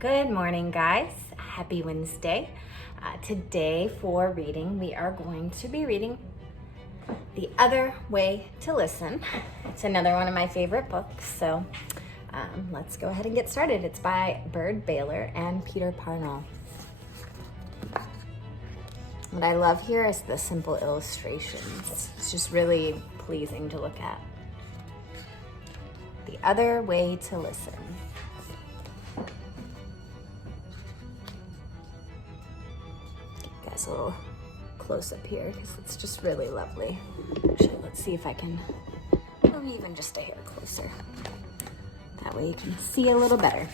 Good morning, guys. Happy Wednesday. Today for reading, we are going to be reading The Other Way to Listen. It's another one of my favorite books, so let's go ahead and get started. It's by Byrd, Baylor, and Peter Parnall. What I love here is the simple illustrations. It's just really pleasing to look at. The Other Way to Listen. A little close up here because it's just really lovely. Actually, let's see if I can move even just a hair closer. That way you can see a little better.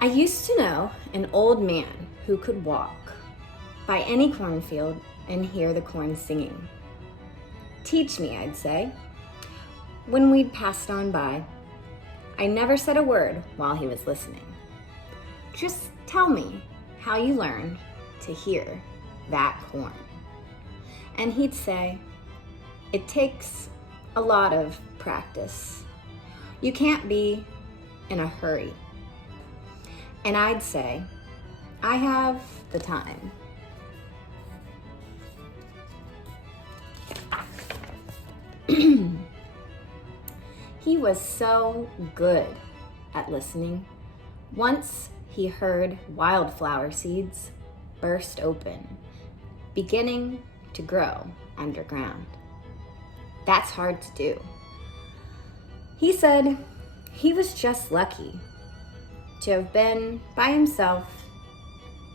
I used to know an old man who could walk by any cornfield and hear the corn singing. Teach me, I'd say. When we'd passed on by, I never said a word while he was listening. Just tell me how you learned to hear that corn. And he'd say, it takes a lot of practice. You can't be in a hurry. And I'd say, I have the time. He was so good at listening. Once he heard wildflower seeds burst open, beginning to grow underground. That's hard to do. He said he was just lucky to have been by himself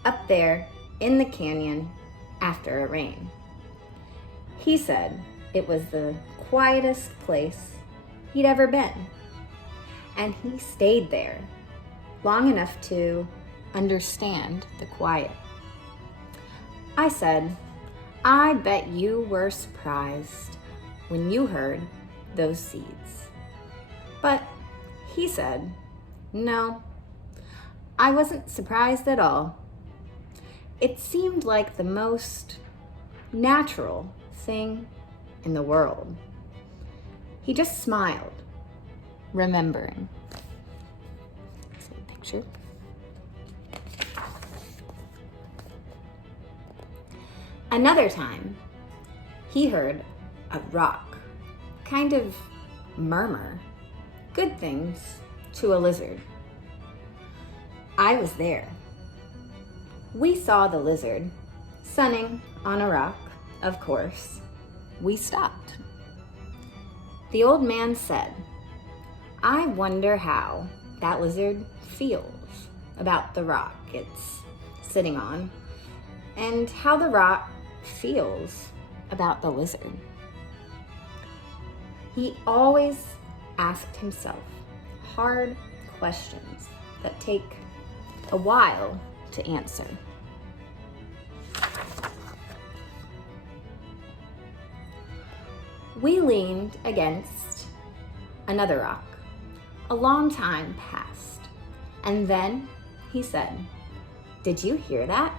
up there in the canyon after a rain. He said it was the quietest place he'd ever been, and he stayed there long enough to understand the quiet. I said, I bet you were surprised when you heard those seeds. But he said, no, I wasn't surprised at all. It seemed like the most natural thing in the world. He just smiled, remembering. Picture. Another time, he heard a rock kind of murmur good things to a lizard. I was there. We saw the lizard sunning on a rock, of course. We stopped. The old man said, I wonder how that lizard feels about the rock it's sitting on, and how the rock feels about the lizard. He always asked himself hard questions that take a while to answer. We leaned against another rock. A long time passed, and then he said, did you hear that?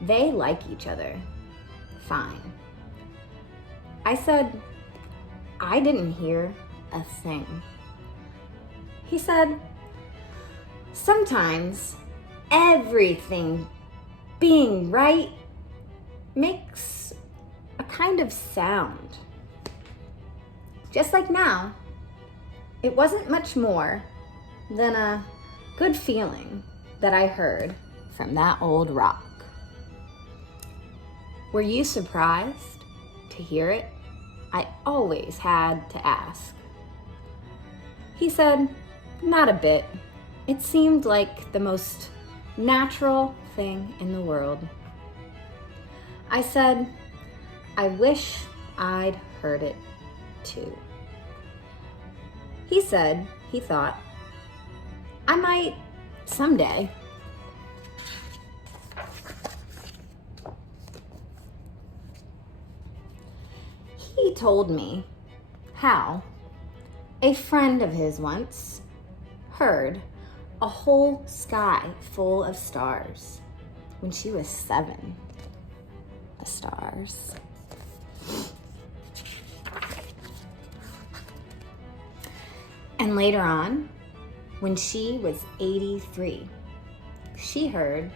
They like each other. Fine. I said, I didn't hear a thing. He said, sometimes everything being right makes a kind of sound. Just like now. It wasn't much more than a good feeling that I heard from that old rock. Were you surprised to hear it? I always had to ask. He said, not a bit. It seemed like the most natural thing in the world. I said, I wish I'd heard it too. He said he thought, I might someday. He told me how a friend of his once heard a whole sky full of stars when she was 7. The stars. And later on, when she was 83, she heard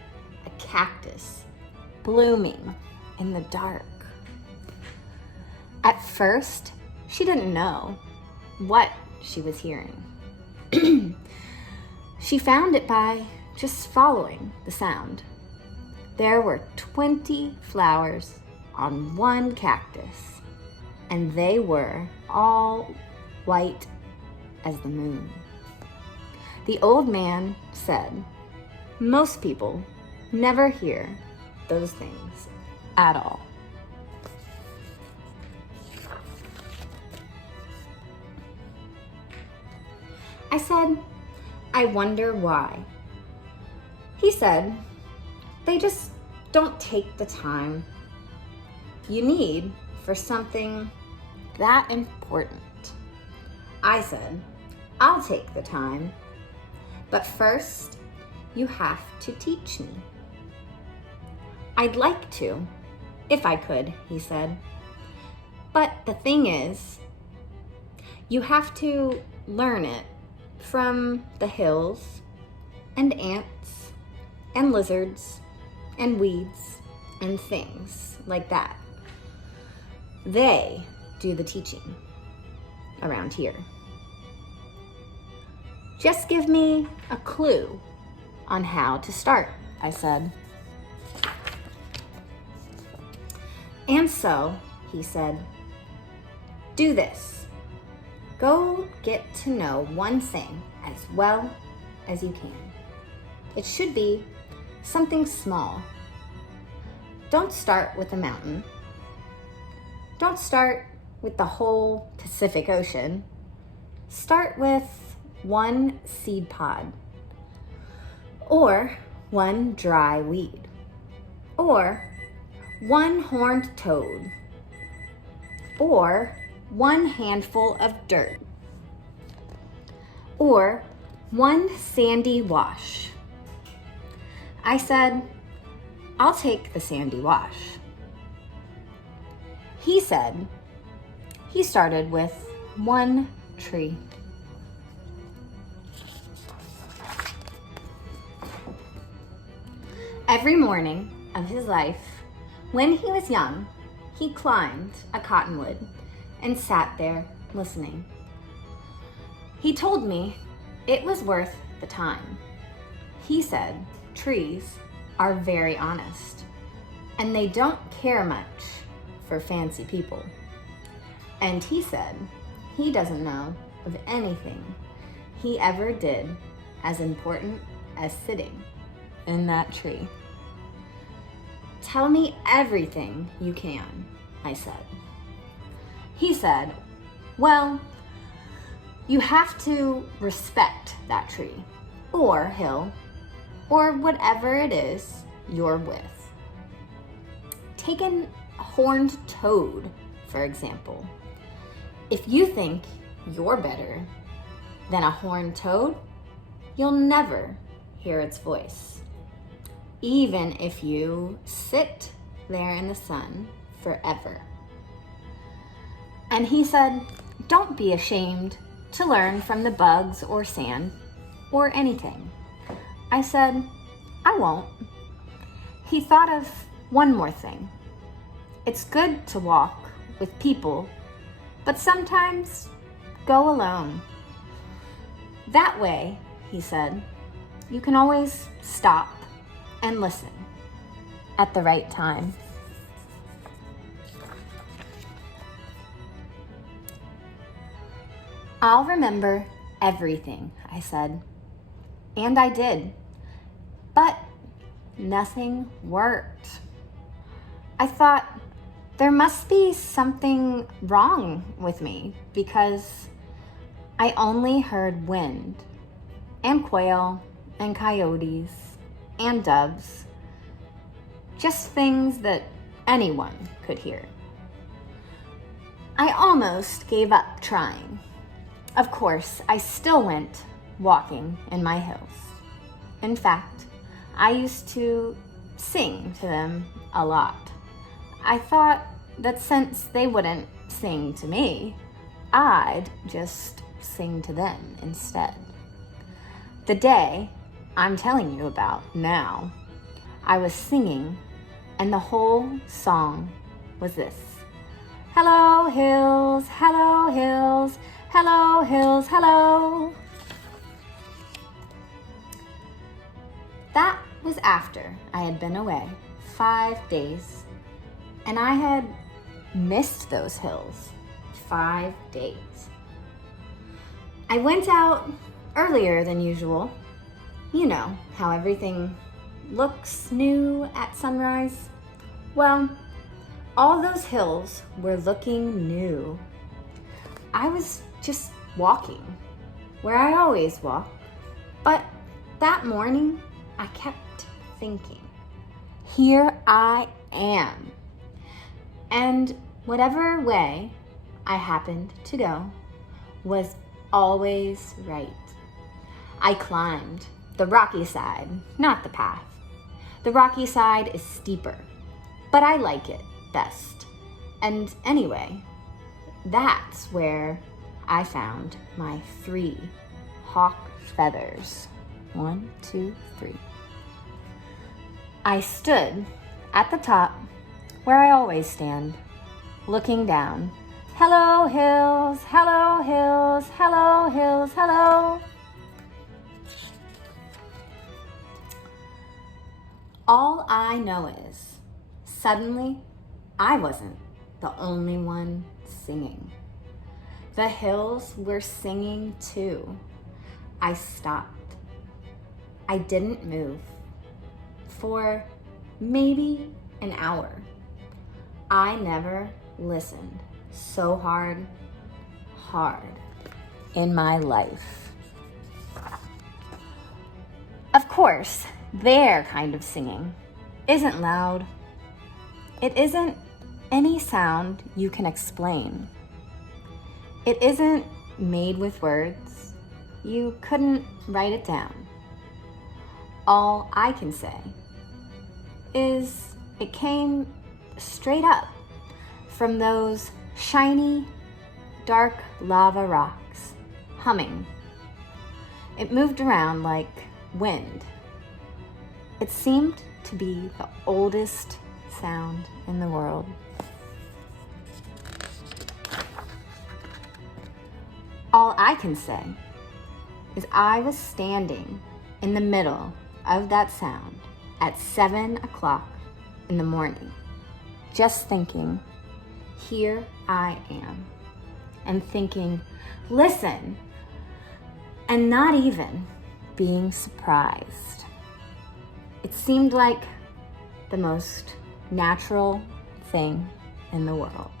a cactus blooming in the dark. At first, she didn't know what she was hearing. She found it by just following the sound. There were 20 flowers on one cactus, and they were all white as the moon. The old man said, most people never hear those things at all. I said, I wonder why. He said, they just don't take the time you need for something that important. I said, I'll take the time, but first you have to teach me. I'd like to, if I could, he said. But the thing is, you have to learn it from the hills and ants and lizards and weeds and things like that. They do the teaching around here. Just give me a clue on how to start, I said. And so, he said, do this. Go get to know one thing as well as you can. It should be something small. Don't start with a mountain. Don't start with the whole Pacific Ocean. Start with one seed pod, or one dry weed, or one horned toad, or one handful of dirt, or one sandy wash. I said, I'll take the sandy wash. He said he started with one tree. Every morning of his life, when he was young, he climbed a cottonwood and sat there listening. He told me it was worth the time. He said trees are very honest, and they don't care much for fancy people. And he said he doesn't know of anything he ever did as important as sitting in that tree. Tell me everything you can, I said. He said, well, you have to respect that tree, or hill, or whatever it is you're with. Take a horned toad, for example. If you think you're better than a horned toad, you'll never hear its voice, even if you sit there in the sun forever. And he said, don't be ashamed to learn from the bugs or sand or anything. I said, I won't. He thought of one more thing. It's good to walk with people, but sometimes go alone. That way, he said, you can always stop and listen at the right time. I'll remember everything, I said. And I did. But nothing worked. I thought there must be something wrong with me because I only heard wind and quail and coyotes and doves, just things that anyone could hear. I almost gave up trying. Of course, I still went walking in my hills. In fact, I used to sing to them a lot. I thought that since they wouldn't sing to me, I'd just sing to them instead. The day I'm telling you about now, I was singing, and the whole song was this. Hello, hills, hello, hills, hello, hills, hello. That was after I had been away 5 days, and I had missed those hills 5 days. I went out earlier than usual. You know how everything looks new at sunrise. Well, all those hills were looking new. I was just walking where I always walk, but that morning I kept thinking, here I am. And whatever way I happened to go was always right. I climbed the rocky side, not the path. The rocky side is steeper, but I like it best. And anyway, that's where I found my 3 hawk feathers. 1, 2, 3. I stood at the top where I always stand, looking down. Hello, hills, hello, hills, hello, hills, hello. All I know is, suddenly, I wasn't the only one singing. The hills were singing too. I stopped. I didn't move for maybe an hour. I never listened so hard in my life. Of course, their kind of singing isn't loud. It isn't any sound you can explain. It isn't made with words. You couldn't write it down. All I can say is it came straight up from those shiny, dark lava rocks, humming. It moved around like wind. It seemed to be the oldest sound in the world. All I can say is I was standing in the middle of that sound at 7 o'clock in the morning, just thinking, here I am, and thinking, listen, and not even being surprised. It seemed like the most natural thing in the world.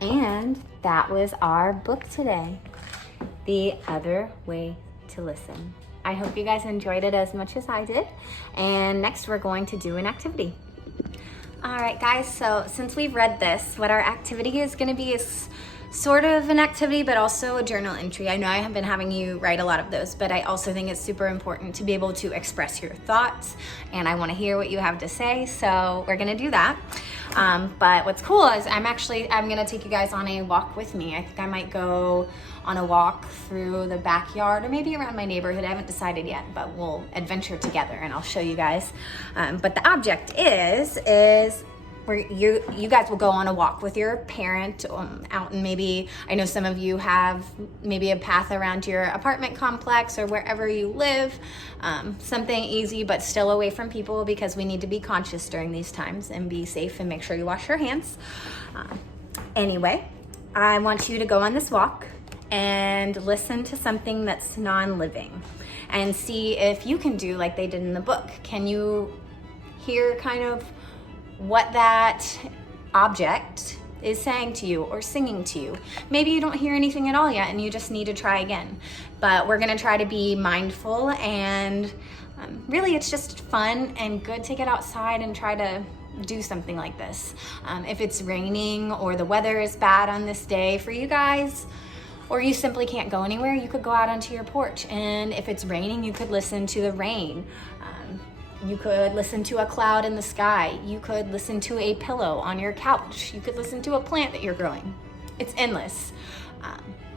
And that was our book today, The Other Way to Listen. I hope you guys enjoyed it as much as I did. And next we're going to do an activity. All right, guys, so since we've read this, what our activity is going to be is sort of an activity, but also a journal entry. I know I have been having you write a lot of those, but I also think it's super important to be able to express your thoughts, and I want to hear what you have to say, so we're going to do that. But what's cool is I'm going to take you guys on a walk with me. I think I might go on a walk through the backyard or maybe around my neighborhood. I haven't decided yet, but we'll adventure together and I'll show you guys. But the object is where you guys will go on a walk with your parent out, and maybe I know some of you have maybe a path around your apartment complex or wherever you live, something easy but still away from people, because we need to be conscious during these times and be safe and make sure you wash your hands. Anyway, I want you to go on this walk and listen to something that's non-living and see if you can do like they did in the book. Can you hear kind of what that object is saying to you or singing to you? Maybe you don't hear anything at all yet and you just need to try again. But we're gonna try to be mindful, and really it's just fun and good to get outside and try to do something like this. If it's raining or the weather is bad on this day for you guys, or you simply can't go anywhere, you could go out onto your porch, and if it's raining, you could listen to the rain. You could listen to a cloud in the sky. You could listen to a pillow on your couch. You could listen to a plant that you're growing. It's endless.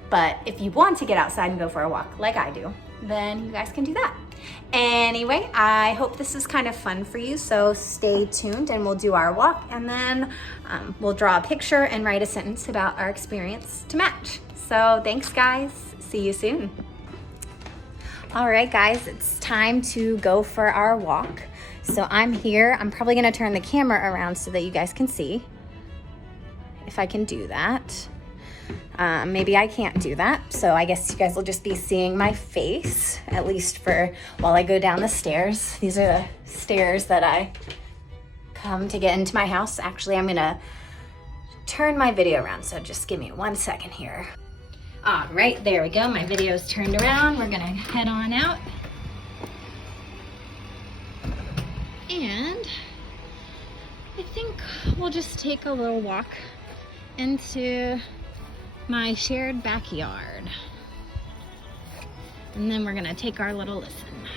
But if you want to get outside and go for a walk like I do, then you guys can do that. Anyway, I hope this is kind of fun for you, so stay tuned and we'll do our walk, and then we'll draw a picture and write a sentence about our experience to match. So thanks guys, see you soon. All right guys, it's time to go for our walk. So I'm here, I'm probably gonna turn the camera around so that you guys can see, if I can do that. Maybe I can't do that, so I guess you guys will just be seeing my face, at least for while I go down the stairs. These are the stairs that I come to get into my house. Actually, I'm gonna turn my video around, so just give me 1 second here. All right, there we go. My video's turned around. We're gonna head on out. And I think we'll just take a little walk into my shared backyard. And then we're gonna take our little listen.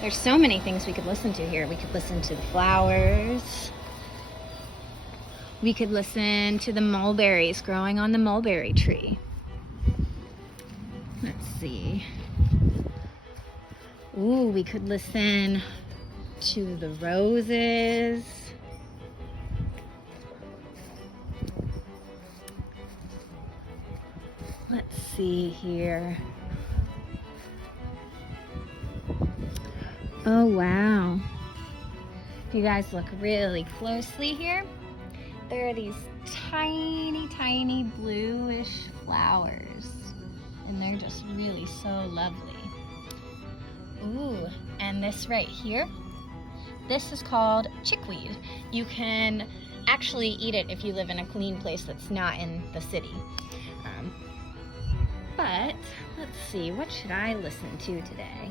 There's so many things we could listen to here. We could listen to the flowers. We could listen to the mulberries growing on the mulberry tree. Let's see. Ooh, we could listen to the roses. Let's see here. Oh wow. If you guys look really closely here, there are these tiny, tiny bluish flowers. And they're just really so lovely. Ooh, and this right here, this is called chickweed. You can actually eat it if you live in a clean place that's not in the city. But let's see, what should I listen to today?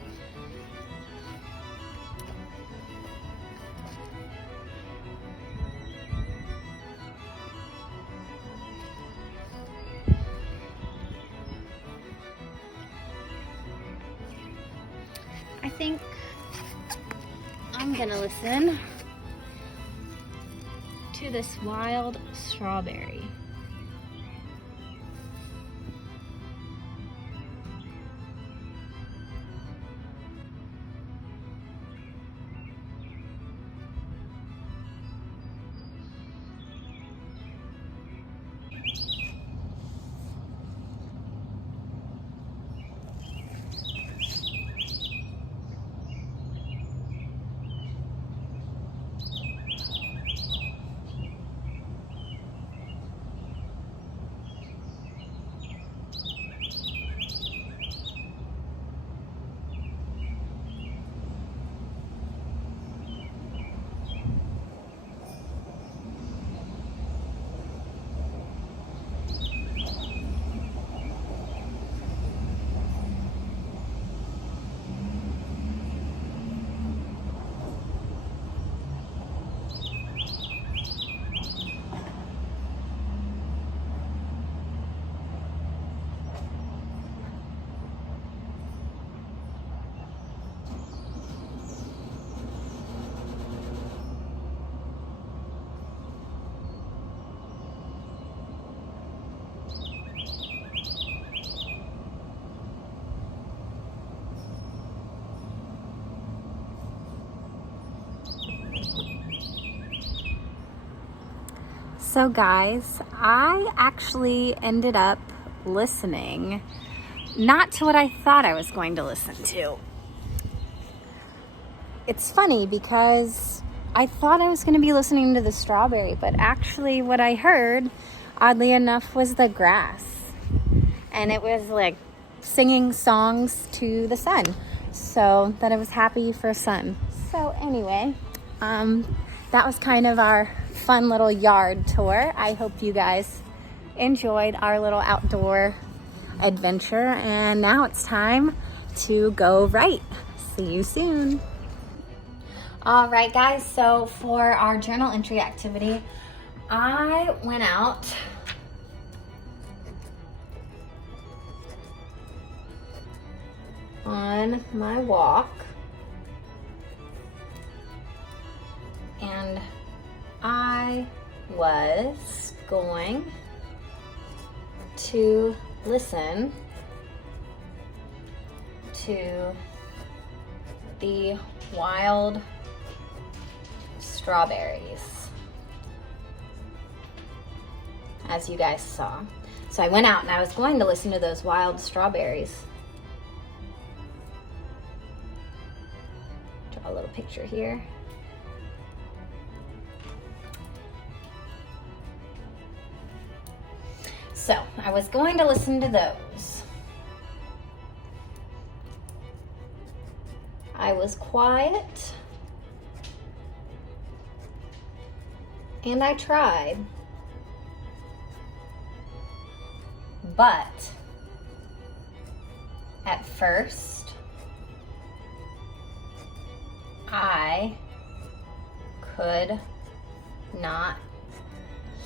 I think I'm gonna listen to this wild strawberry. So guys, I actually ended up listening not to what I thought I was going to listen to. It's funny because I thought I was going to be listening to the strawberry, but actually what I heard, oddly enough, was the grass. And it was like singing songs to the sun, so that it was happy for sun. So anyway, that was kind of our fun little yard tour. I hope you guys enjoyed our little outdoor adventure, and now it's time to go write. See you soon. All right guys, so for our journal entry activity, I went out on my walk and I was going to listen to the wild strawberries, as you guys saw. So I went out and I was going to listen to those wild strawberries. Draw a little picture here. So I was going to listen to those. I was quiet and I tried, but at first I could not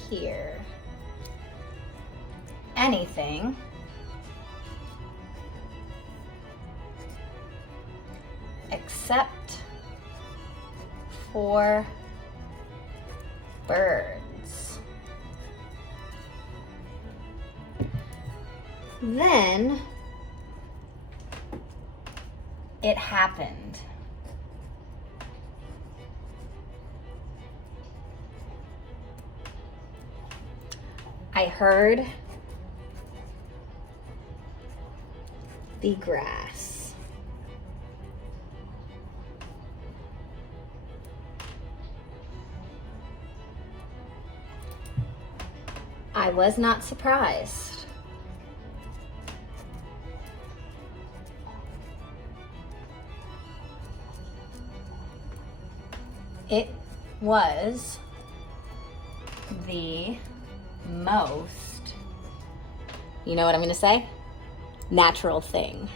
hear anything except for birds. Then it happened. I heard the grass. I was not surprised. It was the most, you know what I'm gonna say? Natural thing.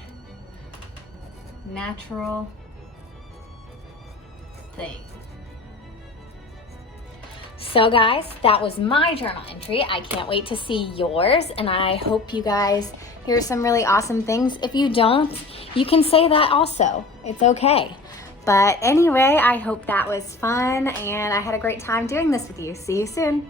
Natural thing. So guys, that was my journal entry. I can't wait to see yours, and I hope you guys hear some really awesome things. If you don't, you can say that also. It's okay. But anyway, I hope that was fun, and I had a great time doing this with you. See you soon.